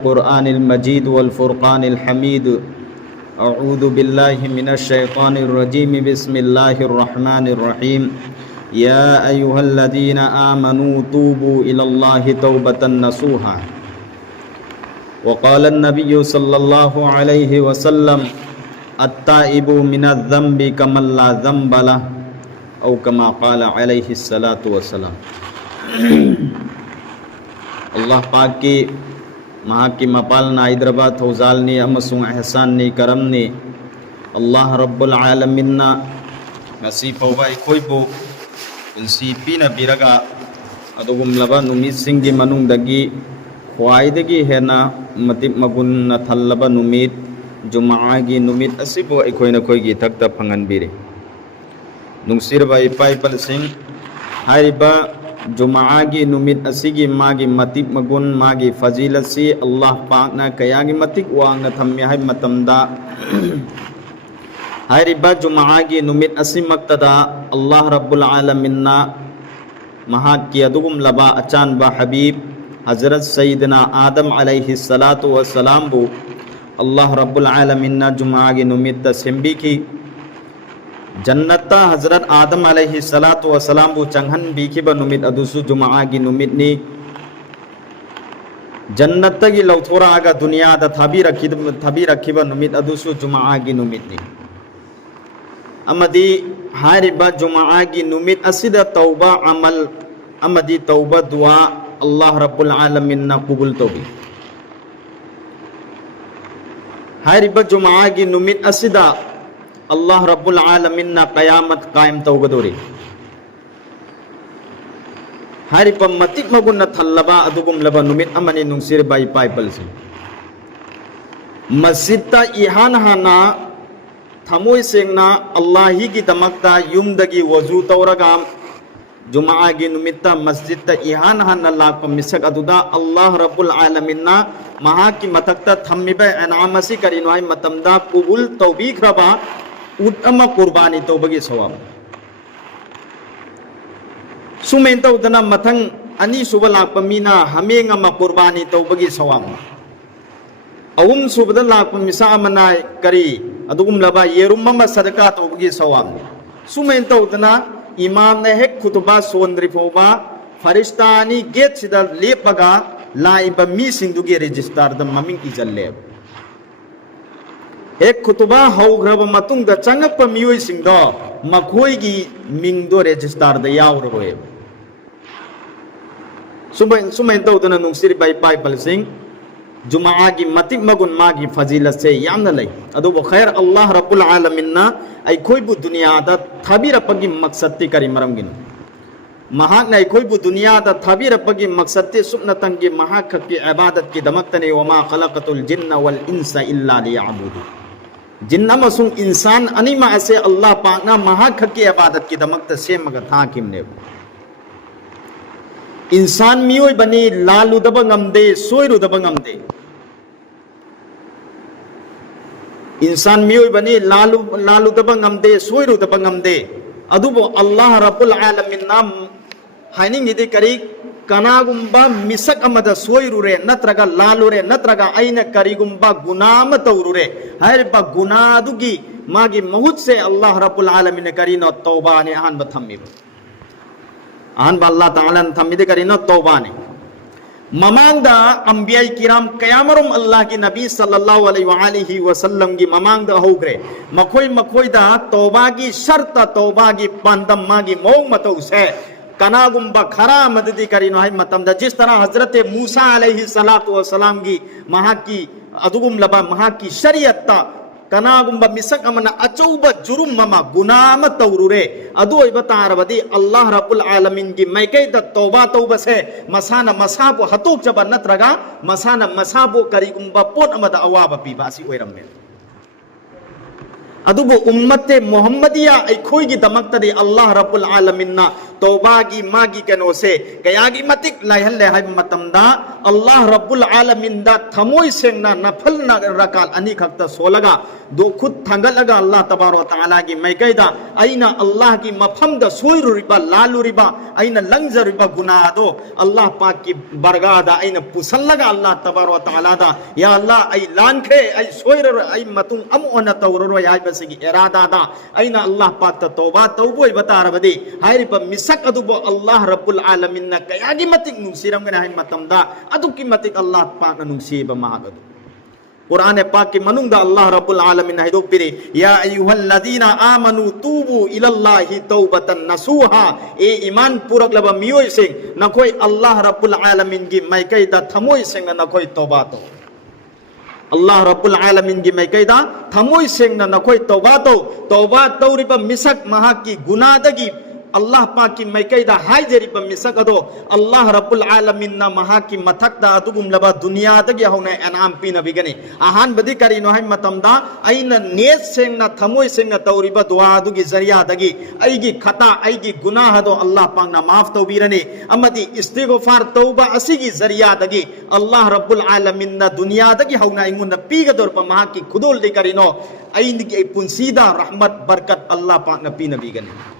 القرآن المجيد والفرقان الحميد أعوذ بالله من الشيطان الرجيم بسم الله الرحمن الرحيم يا أيها الذين آمنوا توبوا إلى الله توبة نصوحا وقال النبي صلى الله عليه وسلم التائب من الذنب كمن لا ذنب له أو كما قال عليه الصلاة والسلام الله पाक की महाकी मपालना हैदराबाद थौजालनी अमसुंग एहसाननी करमनी अल्लाह रब्बुल आलमीनना ngasi fauba ikoibu punsi pina biraga adugumlaba numitsingi manungdagi khwaidagi hena matip magunna thallaba numit jumaagi numit asibu ikoina koigi thakta phanganbire nungsirba ipai palsing hariba जुमागी नुमित असिगी मागी मतिक मगुन मागी फजीलसी अल्लाह पाकना कयागी मतिक वांग थम्मे है मतमदा हारिबा जुमागी नुमित असिमक्तदा अल्लाह रब्बुल आलमीनना महाकी अदुगुम लबा अचान बा हबीब हजरत सय्यदना आदम अलैहिस्सलातु वस्सलाम बु अल्लाह रब्बुल आलमीनना जुमागी नुमित सेंबी की जन्नता हजरत आदम अलैहिस्सलातु वस्सलाम बु चंगहन बीखिबा नुमित अदुसु जुमागी नुमितनी जन्नतगी लौथोरागा दुनियादा थाबी रखिबा नुमित अदुसु जुमागी नुमितनी अमदी हारिबा जुमागी नुमित असिदा तौबा अमल अमदी तौबा दुआ अल्लाह रब्बुल आलमीन कबूल तौबी हारिबा जुमागी नुमित असिदा अल्लाह रब्बुल आलमीन कयामत कायम तौगदोरी हारिपा मतिक मगुन थल्लबा अदुगुम लबा नुमित अमनी नुंसिर बाई पाइपलसी मस्जिदता इहान हाना थमोय सेंगना अल्लाही की दमकता युमदगी वजू तौरगा जुमागी नुमित्ता मस्जिदता इहान हाना लाप मिसक अदुदा अल्लाह रब्बुल आलमीन महाकी मतकता थम्मिबा एनामसी करिनोय मतमदा कबूल तौबीख्रबा उत्तम कुर्बानी तौबगी सवाब सुमेन तौदना मथंग अनि सुब लाप मीना हमेंग अमा कुर्बानी तौबगी सवाब अहुम सुबद लाप मिसा अमना करी अदुगुम लबा येरुम अमा सदका तौबगी सवाब सुमेन तौदना इमाम ने हेक खुतबा सोंद्रिफोबा फरिश्तानी गेट सिदा लेपगा लाइबा मी सिंदुगे रजिस्टर द ममिंग इजल्ले एक खुतबा हौग्रब मतुंग द चंगप मियोय सिंगदो मखोयगी मिंगदो रजिस्टर द यावरबोय सुमेन तौदना नुंसिर बाई पाइपल सिंह जुमागी मतिक मगुन मागी फजीलत से यामना लई अदुबो खैर अल्लाह रब्बुल आलमीन अखोइबु दुनियादा थाबिरपगी मकसद करी मरमगिनु महाकना अखोइबु दुनियादा थाबिरपगी मकसद सुपनतंगी महाखकी इबादत की दमक्तने वमा खलकतुल जिन्न वल इंसा इल्ला लियअबुदु जिन्न मसुंग इंसान अनिमा असे अल्लाह पाकना महाखकी इबादत की दमक्त सेमगा थाकिमने इंसान मियोय बनी लालुदब ngamde सोयरुदब ngamde इंसान मियोय बनी लालुदब ngamde सोयरुदब ngamde अदुबो अल्लाह रब्बुल आलमीन नाम हाइनिंगिदि करी कनागुंबा मिसक अमदा सोयरुरे नत्रगा लालुरे नत्रगा आइना करीगुंबा गुनाम तौरुरे हायबा गुनादुगी मागी महुत से अल्लाह रब्बुल आलमीन करीनो तौबा ने आन बथम्मिब आन अल्लाह ताला थम्मिदे करीनो तौबा ने ममांगदा अंबिया किराम कयामरुम अल्लाह की नबी सल्लल्लाहु अलैहि वसल्लम की ममांगदा होग्रे मखोई तौबा की शर्त तौबा की पंदम मागी मोंग मतौ से कनागुंबा खरा मददी करीनो है मतमदा जिस तरह हजरत मूसा अलैहि सलातु वसलाम की महाकी अदुगुम लबा महाकी शरीयत कनागुंबा मिसक अमना अचौबा जुरुम ममा गुनाम तौरुरे अदु तारबदी अल्लाह रब्बुल आलमीन की मैकैद तौबा तौबा से मसाना मसाबो हतोक जबा नत्रगा मसाना मसाबो करीगुंबा पोट अमदा अवाबा पीबासी ओइरम्मे अदुबो उम्मते मोहम्मदिया अखोई की दमक्तदे अल्लाह रब्बुल आलमीन तौबागी मागी कनो से कयागी मतिक लाइहल्ले हाय मतमदा अल्लाह रब्बुल आलमीन दा थमोय सेंगना नफल रकाल अनि खक्ता सोलगा दो खुद थंगलगा अल्लाह तबारक तआला की मैकैदा अइना अल्लाह की मफम दा सोइरुरिबा लालुरिबा अइना लंजरिबा गुनाह दो अल्लाह पाक की बरगाह दा अइना पुसलगा अल्लाह तबारक तआला दा या अल्लाह आई लानखे आई सोइरर आई मतुंग अमोना तौररो याय बसगी इरादा दा अइना अल्लाह पाक ता तौबा तौबोय बतारबदी हायरिबा मिसक अदुबो अल्लाह रब्बुल आलमीन ना कयागी मतिक नुसिरमगना हाय मतमदा अदुकी मतिक अल्लाह पाक ना नुसिबा मागदु कुरान पाक की मनुंग अल्लाह रब्बुल आलमीन हायदो पिरे या अय्युहल्लज़ीना आमनु तूबू इलल्लाहि तौबतन नसूहा ए ईमान पूरक लब मियोय से नकोय अल्लाह रब्बुल आलमीन की मैकैदा थमोय से नकोय तौबा तो अल्लाह रब्बुल आलमीन की मैकैदा थमोय से नकोय तौबा तौरिबा मिसक महा की गुनाहदगी अल्लाह पाक की मैकैदा हाइजरिब मिसक अदो अल्लाह रब्बुल आलमीन ना महा की मथकदा अदुगुम लबा दुनिया दगी हौना एनाम पिनबिगनी आहान बदी करिनो हाय मतमदा अइना नेस सेंगना थमोय सेंगना तौरिबा दुआ दुगी जरिया दगी अइगी खता अइगी गुनाह दो अल्लाह पाक ना माफ तौबिरनी अमदी इस्तिगफार तौबा असिगी जरिया दगी अल्लाह रब्बुल आलमीन ना दुनिया दगी हौना इंगुन पीगदोर प महा की खुदोल दे करिनो अइनगी पुंसीदा रहमत बरकत अल्लाह पाक ना पिनबिगनी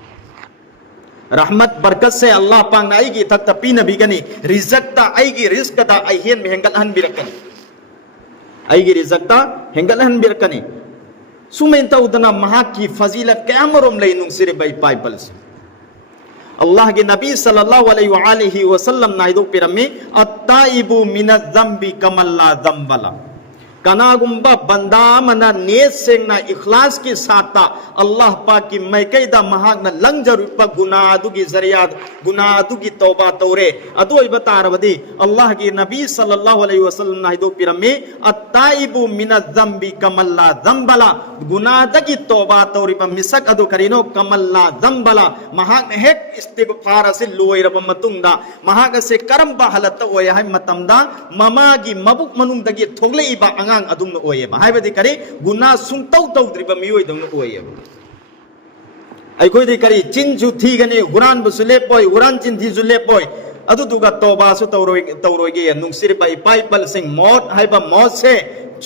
रहमत बरकत से अल्लाह पाक ना आईगी तक पी नबीगनी रिजक ता आईगी रिस्क ता आइहेन में हेंगल हन बिरकनी आईगी रिजक ता हेंगल हन बिरकनी सुमेन ता उदना महा की फजीलत कैमरों ले नुसिरे बाई पाइपल्स अल्लाह के नबी सल्लल्लाहु अलैहि वसल्लम नाइदो पिरमी अत्ताइबु मिनज़ ज़म्बि कमल्ला ज़म्बला कनागुम्बा बंदा मना नेस सेंगना इखलास के साथ अल्लाह पाक की मैकैदा महागना लंजरुपा गुनादुगी जरिया गुनादुगी तौबा तौरे अदोय बतारबदी अल्लाह के नबी सल्लल्लाहु अलैहि वसल्लम नाहिदो पिरमे अत्ताइबु मिनज़ ज़म्बि कमल्ला ज़म्बला गुनादगी तौबा तौरिबा मिसक अदो करिनो कमल्ला ज़म्बला महाग हेक इस्तिगफार से लोयरब मतुंगदा महाग से करम बा हलत ओय हाय मतमदा ममागी मबुक मनुंगदगी थोगलेइबा अंगांग अदुम ओयेबा हायबदी करी गुना सुंतौ तौद्रिबा मियोय दम ओयेबा अखोयदी करी चिनजु थीगनी हुरान बुसु लेपोय हुरान चिन थीजु लेपोय अदुदुगा तौबा सु तौरोयगे नुंसिरबा इपाइपल सिंग मौत हायबा मौत से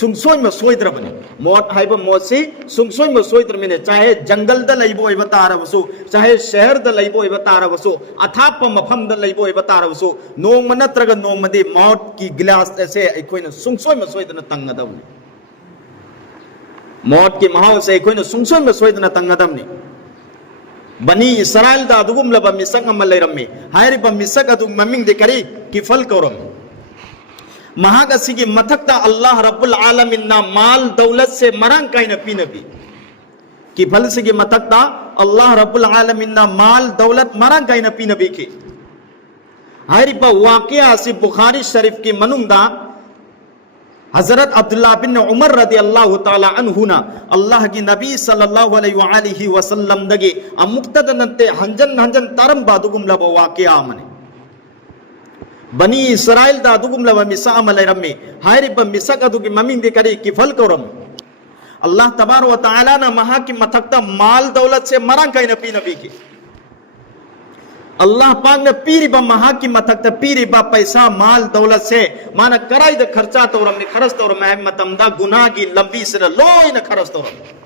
सुंगसोय म सोइद्रबनी मौत हायबा मौत से सुंगसोय म सोइद्रमिने चाहे जंगल द लइबो ओयबा तारबसु चाहे शहर द लइबो ओयबा तारबसु अथाप मफम द लइबो ओयबा तारबसु नोंग नत्रग नोंगमदि मौत की गिलास से अखोयना सुंगसोय म सोइदना तंगदबनी मौत की महाव से अखोयना सुंगसोय म सोइदना तंगदबनी बनी इसराइल दा अदुगुम लब मिसक अम लेरम्मी हायरिबा मिसक अदु ममिंग दे करी किफल करोम महागसी की मथकता अल्लाह रब्बुल आलमीन ना माल दौलत से मरंग काइन पी नबी की फल से की मथकता अल्लाह रब्बुल आलमीन ना माल दौलत मरंग काइन पी नबी की हायरिबा वाक़िया से बुखारी शरीफ की मनुंदा हजरत अब्दुल्ला बिन उमर रदी अल्लाह ताला अन्हुना अल्लाह की नबी सल्लल्लाहु अलैहि वसल्लम दगे अमुक्तदनते हंजन हंजन तरम बादुगुम लब वाक़िया मने बनी इसराइल दा दुगुम लवा मिसा अमलरमी हायरिब मिसक अदुगी ममिंग दे करी किफल करम अल्लाह तबारक व तआला ना महा की मथकता माल दौलत से मरंग काइन पी नबी की अल्लाह पाक ने पीरी बा महा की मथकता पीरी बा पैसा माल दौलत से माना कराई द खर्चा तौरम ने खरस तौरम है मतमदा गुनाह की लंबी से लोय न खरस तौरम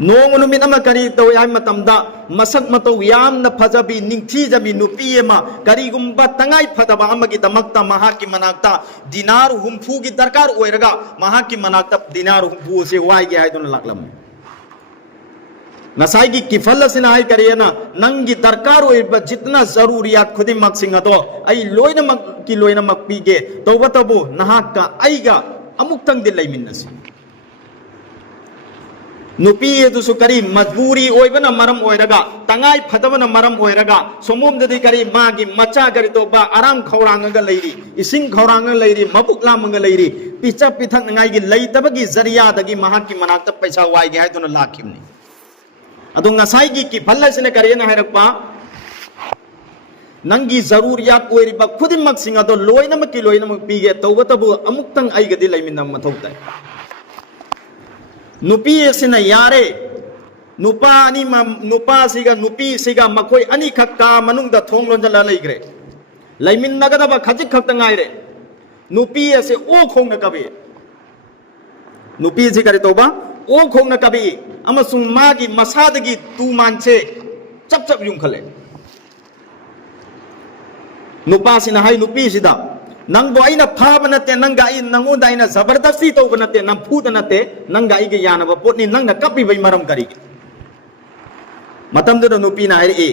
नोंग नुमित अमा करी तो याय मतमदा मसक मतौ यामना फजबी निंगथी जबी नुपी एमा करीगुम्बा तंगाई फदबा अमगी दमकता महा की मनाकता दिनार हुंफू की दरकार ओयरगा महा की मनाकता दिनार हुंफू से वाय गे हाय दोन लाकलम नसाई की किफल से नाय करिए ना नंगी दरकार ओयबा जितना जरूरियात खुदी मक्सिंग तो आई लोयना मक की लोयना मक पीगे तौबा तबो नहा का आईगा अमुक तंग दिल मिन्नस नुपी दुसु करी मजबूरी ओइबना मरम ओइरगा तंगाई फदबना मरम ओइरगा सोमोम ददी करी मागी मचा करी तो बा आराम खौरांगा लैरी इसिंग खौरांगा लैरी मबुक लामंगा लैरी पिचा पिथक नंगाई लैतबगी जरिया दगी महा की मनाकत पैसा वाइगे हाय दोन लाखिमनी अदो ngасai की फल्लसिने करियना हैरपा नंगी जरूरियात ओइरिबा खुदिमक सिंग अदो लोइनमक की लोइनमक पीगे तौबतबु अमुक्तंग आइगदि लैमिनम मथौताय नुपी एसिना यारे नुपा अनि नुपा सिगा नुपी सिगा मखोय अनि खक का मनुंग दा थोंग लोंजला लेग्रे लैमिन नगदबा खजिक खक तंगाइरे नुपी असे ओ खोंग न कबे नुपी से करे तोबा ओ खोंग न कबे अमसुंग मागी मसादगी तू मानसे चप चप युं खले नुपा सिना हाय नुपी सिदा नंगबो आइना फाब नते नंगा इ नंगोदा आइना जबरदस्ती तौब नते नंफूद नते नंगा इगे यानबा पोटनी नंगना कपि बै मरम करी मतमदुदा नुपीना हाय ए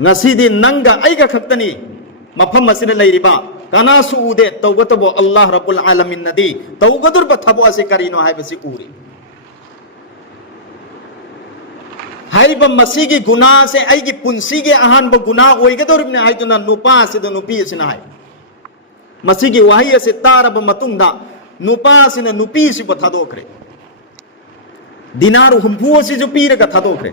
ngasi nangga aiga khaktani mafam masina leiriba kanasu ude tawgatabo Allah Rabbul Alamin nadi tawgadur ba thabo ase karino haibasi uri haiba masigi guna se aigi punsige ahan ba guna oigadoribne haiduna nupa se da nupi sina hai masigi wahi ase taraba matungda nupa sina nupi si ba thadokre dinaru humpu si ju piraga thadokre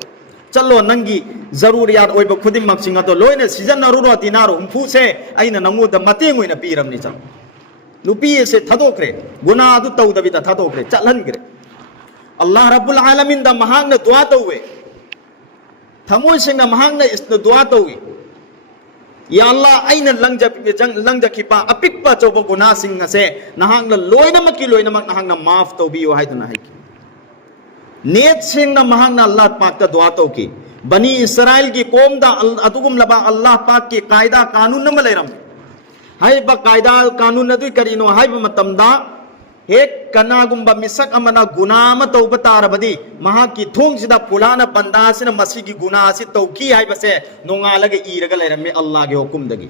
चलो नंगी जरूरियात ओइब खुदिम मक्सिंग तो लोइने season नरुरो दिनारो हुंफु से आइना नंगुद मतेंग ओइना पीरमनि चा नुपी से थदोक्रे गुना अदु तौदबिदा थदोक्रे चलहनग्रे अल्लाह रब्बुल आलमीन दा महांग न दुआ तौवे थमोय सिंग महांग न इस दुआ तौवे या अल्लाह आइना लंगजा खिपा अपिकपा चौब गुना सिंग से नहांग न लोइना मकी लोइना मक नहांग न माफ तौबियो हाइदुना हाइकी नेत सिंह महांग अल्लाह पाक का दुआ तो की बनी इसराइल की कौम दा अदुगुम लबा अल्लाह पाक की कायदा कानून नम लेरम हाय बा कायदा कानून नदुई करीनो हाय ब मतमदा एक कनागुम बा मिसक अमना गुनाम तौब तारबदी महा की थोंग सिदा फुलाना बंदा सिना मसी की गुना सि तौकी हाय बसे नोंगालगे ईरगा लेरम अल्लाह के हुकुम दगी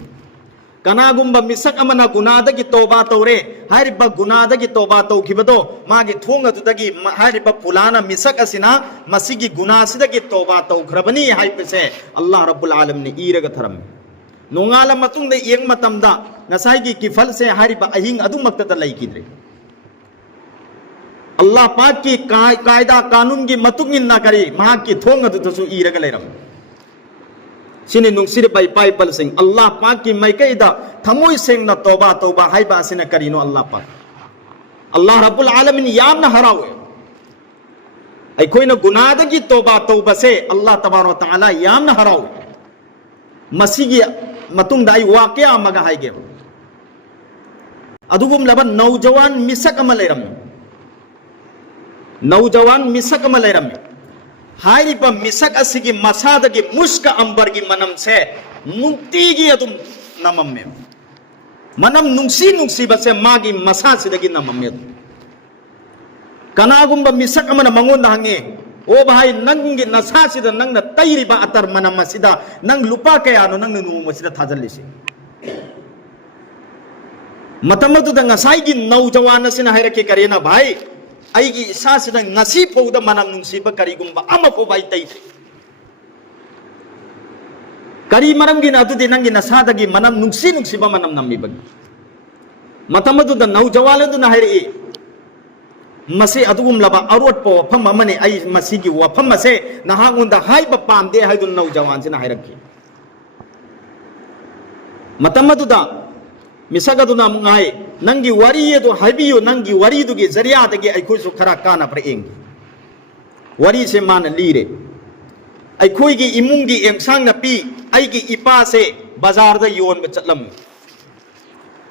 कनागुम्बा मिसक अमना गुनादगी तौबा तौरे हारिबा गुनादगी तौबा तौखिबदो मागी थोंग अदुदगी हारिबा फुलाना मिसक असिना मसिगी गुनासिदगी तौबा तौखरबनी हाइबसे अल्लाह रब्बुल आलमीन ईरगा थरम नोंगाला मतुंगदे येंग मतमदा नसाइगी किफल से हारिबा अहिंग अदुमक्तदा लैकिद्रे अल्लाह पाक की कायदा कानून की मतुंगिन ना करी महा की थोंग अदुदसु ईरगा लेरम सिने नुंसिर बाई पाइपल सिंह अल्लाह पाक की मैकैदा थमोय सिंह न तौबा तौबा हाइबा सिने करीनो अल्लाह पाक अल्लाह रब्बुल आलमीन यामना हरावे अखोइना गुनादगी तौबा तौबा से अल्लाह तबारक तआला यामना हरावे मसीगी मतुंग दाई वाक़या मगा हाइगे अदुगुम लबन नौजवान मिसक अम लेरम नौजवान मिसक अम लेरम हाइरिबा मिसक असिगी मसादगी मुस्क अंबरगी मनम से नुक्तिगी अदुम नमम्मे मनम नुंसी नुंसी बसे मागी मसा सिदगी नमम्मे कनागुम्बा मिसक अमना मंगोन हंगे ओ भाई नंगी नसा सिदा नंगना तैरिबा अतर मनम सिदा नंग लुपा कयानो नंग नुम सिदा थाजलिसि मतमदु द ngसाइगी नौजवान सिना हाइरके करेना भाई आइगी इसासिना ngasi फौदा मनम नुंसीबा करिगुम्बा अमा फोबाई तैथि करी मरमगी अदुदि नंगी नसादगी मनम नुंसी नुंसीबा मनम नम्मिबगी मतमदु द नौजवान हाइरई मसे अदुगुम लबा अरोटपो वफम अमने आई मसीगी वफम मसे नहांगुंदा हाइबा पामदे हाइदु नौजवान सिना हाइरकी मतमदुदा मिसगदुना मुंगाई नंगी वरी यदु हाइबियो नंगी वरी दुगी जरिया दगी अखोइसु खरा काना प्रेंगी वरी से मान लीरे अखोइगी इमुंगी एंगसांग नपी आइगी इपा से बाजार द योन में चलम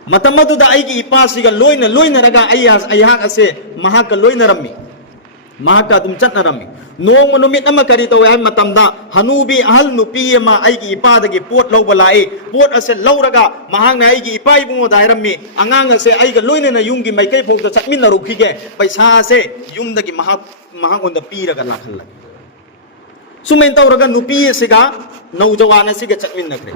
मतमदुदा आइगी इपा सिगा लोइना लोइना रगा अयहा असे महाक लोइना रम्मी महाका तुम चटना रम्मी नोंग नुमित अमा करी तो है मतमदा हनुबी अहल नुपी मा आइगी इपा दगी पोट लौबा लाए पोट असे लौरगा महांग ना आइगी इपा इबुंगो दायरम्मी अंगांग असे आइगा लोइना ना युंगी मैकै फोंग चटमिन रुखिगे पैसा से युम दगी महांग ओंदा पीरगा लाखल सुमेन तौरगा नुपी सिगा नौजवान सिगा चटमिन नखरे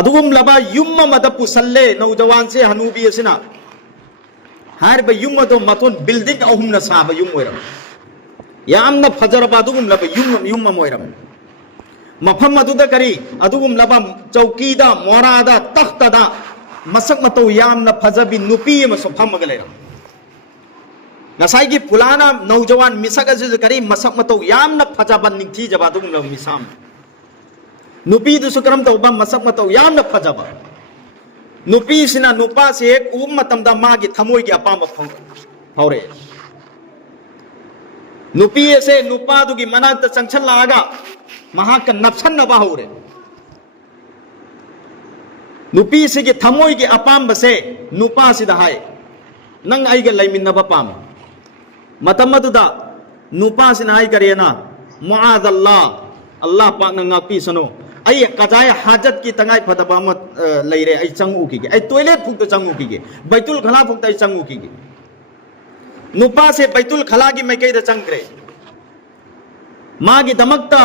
अदुगुम लबा युम मद पुसल्ले नौजवान से हनुबी सिना हारबा युम दो मतोन बिल्डिंग अहुम न साबा युम ओइरम यामना फजरबा अदुगुम लबा युम मोइरम मफम अदुदा करी अदुगुम लबा चौकीदा मोरादा तख्तदा मसक मतौ यामना फजबी नुपी म सोफम गलेरम नसाइगी फुलाना नौजवान मिसक असे करी मसक मतौ यामना फजबा निथि जबा अदुगुम लबा मिसाम नुपी दुसु करम तौबा मसक मतौ यामना फजबा नुपी सिना नुपा से एक उम मतमदा मागी थमोई की अपाम फौरे नुपी से नुपादुगी मनाक्ता चंगछल्लागा महाका नप्सन्नबा हौरे नुपी से की थमोई की अपाम से नुपा सिदा हाय नंग आइगा लैमिन्नबा पाम मतम मदुदा नुपा सिना हाय करेना मुआदल्लाह अल्लाह पाक न ngakpi sano ai kajai hajat ki tangai phadaba ma leire ai changu ki ai toilet phuk ta changu ki baitul khala phuk ta changu ki नुपा से बैतुल खला की मैकई द चंग्रे मागी दमक्ता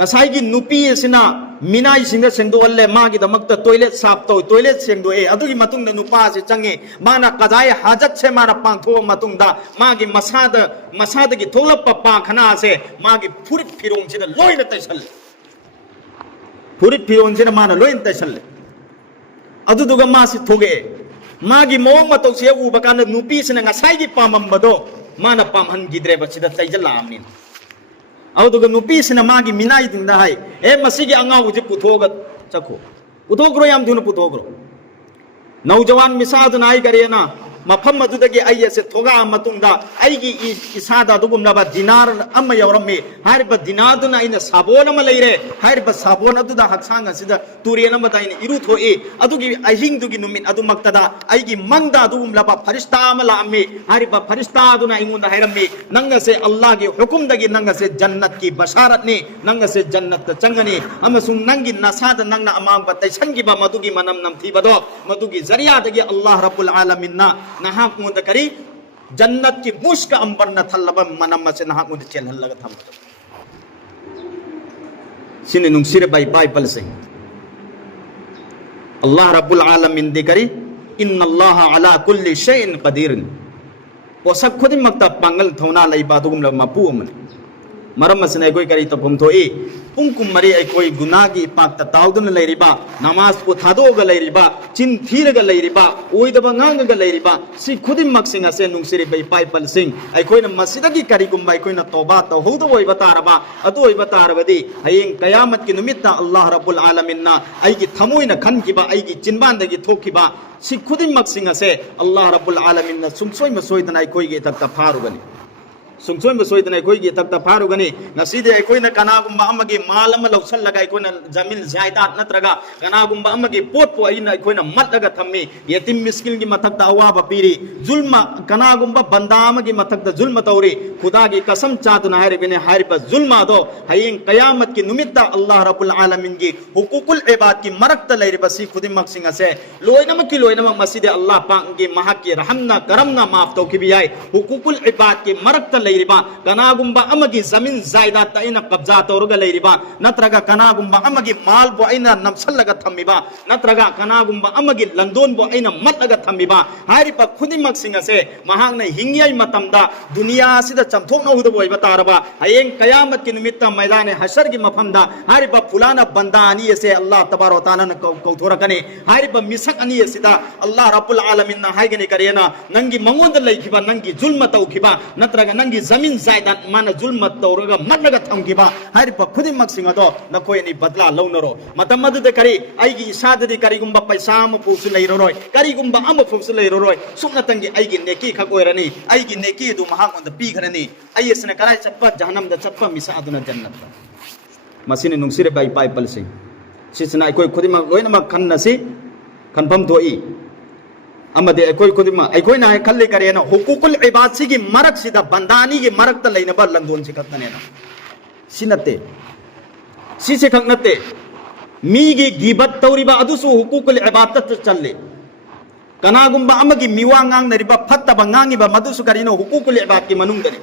नसाई नुपी सिना मिनाई सिंग सेंदोले मागी दमक्ता टॉयलेट साफ तो टॉयलेट सेंदोए अदुगी मतुंग नुपा से चंगे माना कजाय हाजत से माना पांथो मतुंग दा मागी मसाद की थोलप पा खना से मागी फुरित फिरोंग से लोइन तैसल फुरित फिरोंग से माना लोइन तैसल अदुदुगा मा से थोगे मागी मोंग मतौ से उबा कान नुपी से ngasai gi pamambado mana pamhan gidre ba sida taijala amni aduga नुपी से मागी मिनाई दिंदा हाय ए मसिगी अंगाउ जे पुथोगा चखो पुथोग्रो याम दुन पुथोग्रो नौजवान मिसाद नाई करेना मफम मदुदगी आई से थोगा मतुंगा आईगी इसादा दुगुमनबा दिनार अम यौरमी हारिब दिनादुना इन साबोन अम लेरे हारिब साबोन अदुदा हक्सांग सिदा तुरियन बताइन इरु थोए अदुगी अहिंग दुगी नुमिन अदु मक्तदा आईगी मंगदा दुगुमलबा फरिश्ता अम लामी हारिब फरिश्ता अदुना इमुंदा हैरमी नंग से अल्लाह की हुकुम दगी नंग से जन्नत की बशारत ने नंग से जन्नत चंगनी अमसुंग नंगी नसाद नंगना अमांग बतैसंगी बा मदुगी मनम नमथी बदो मदुगी जरिया दगी अल्लाह रब्बुल आलमीन ना नहाक मुंद करी जन्नत की मुश्क अंबर न थल्लब मनम से नहाक मुंद चेल हल्लग थम सिने नुंसिर बाई बाइबल से अल्लाह रब्बुल आलमीन दे करी इन्नल्लाह अला कुल्ली शैइन कदीर पोसक खुद मक्ता पांगल थोना लई बादुगुम ल मपु मन मरम मसने कोई करी तो पुम थोई पुंकुम मरी कोई गुनाह की पाक ताउदन लेरिबा नमाज को थादोग लेरिबा चिन थीरग लेरिबा ओइदबा ngang ga लेरिबा सि खुदिम मक्सिंग से नुंसिरि बै पाइपल सिंग अखोइन मसिदगी करिगुम बै कोइन तौबा तो होदो ओइ बतारबा अदो ओइ बतारबदी हयें कयामत की निमित्त अल्लाह रब्बुल आलमीन ना आइगी थमोइना खनकिबा आइगी चिनबानदगी थोकिबा सि खुदिम मक्सिंग से अल्लाह रब्बुल आलमीन ना सुमसोइ मसोइदना अखोइगे तक फारुगनी सुंगसोय मसोइदना अखोइगे तक फारुगनी नसीदे अखोइना कनागुम्बा अमगी माल अम लौसलगा अखोइना जमीन जायदाद नत्रगा कनागुम्बा अमगी पोट पो अइना अखोइना मत्लगा थम्मी यतीम मिस्किन की मथक्ता अवाबा पीरी जुल्म कनागुम्बा बंदा अमगी मथक्ता जुल्म तौरी खुदा की कसम चातुना हारिबिने हारिबा जुल्म दो हयें कयामत की निमित्त अल्लाह रब्बुल आलमीन की हुकूकुल इबाद की मरक्त लैरिबा सी खुदिमक सिंग से लोइनमक मसीदे अल्लाह पाक की महक की रहमना करमना माफ तौकिबि याय हुकूकुल इबाद की मरक्त लेरिबा कनागुम्बा अमगी जमीन जायदाद तइना कब्जा तौरगा लेरिबा नत्रगा कनागुम्बा अमगी माल बो अइना नमसलगा थम्मिबा नत्रगा कनागुम्बा अमगी लंदोन बो अइना मत्लगा थम्मिबा हारिबा खुदिमक सिंग से महांगना हिंगियाई मतमदा दुनिया सिदा चमथोकना हुदबो इबा तारबा हयें कयामत की निमित्त मैदान हशर की मफमदा हारिबा फुलाना बंदा अनि से अल्लाह तबारक ताला न कौथोरकनी हारिबा मिसक अनि सिदा अल्लाह रब्बुल आलमीन ना हाइगनी करेना नंगी मंगोंद लैखिबा नंगी जुल्म तौखिबा नत्रगा नंगी जमीन जायदाद माना जुल्म तौरगा मत्लगा थमखिबा हारिबा खुदिमक सिंग अदो नखोयनी बदला लौनरो मतम मदुदे करी आइगी इसाददी करिगुम्बा पैसा अम फुसु लैरोरोय करिगुम्बा अम फुसु लैरोरोय सुमनतंगी आइगी नेकी खक ओइरनी आइगी नेकी दु महांगोंद पीखरनी आइयसने कराय चप्पा जहन्नम द चप्पा मिसादुना जन्नत मसिने नुंसिरे बाई पाइपल सिंग सिसना कोई खुदिमक लोइनमक खन्नसी खनफम थोई अमदे अकोई खुदिमा अकोइना खल्ले करेना हुकूकुल इबाद सिगी मरक सिदा बंदानी की मरक त लैनबा लंदोन से खतनेना सिनते सिसे खक नते मीगी गिबत तौरिबा अदुसु हुकूकुल इबाद त चल्ले कनागुम्बा अमगी मिवा ngang नरिबा फत्तबा ngangiबा मदुसु करिनो हुकूकुल इबाद की मनुंगदने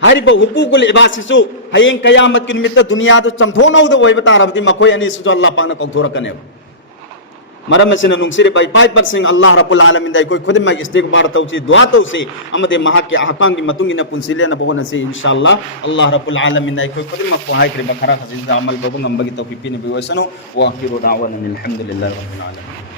हारिबा हुकूकुल इबाद सिसु हयें कयामत की निमित्त दुनिया तो चमथोनौदो ओइबा तारबदि मखोय अनि सुजो अल्लाह पाकना कौथोरकने मरम से नुंसिरे बाई पाइपर सिंग अल्लाह रब्बुल आलमीन दाई कोई खुद में इस्तिगफार तौसी दुआ तौसी अमदे महक के अहकाम की मतुंगिना पुंसिले न बगोन से इंशाअल्लाह अल्लाह रब्बुल आलमीन दाई कोई खुद में पहाय करे बखरा खजिन अमल बबंग अंबगी तौफीक ने बिवसनो व आखिरु दावाना अल्हम्दुलिल्लाहि रब्बिल आलमीन।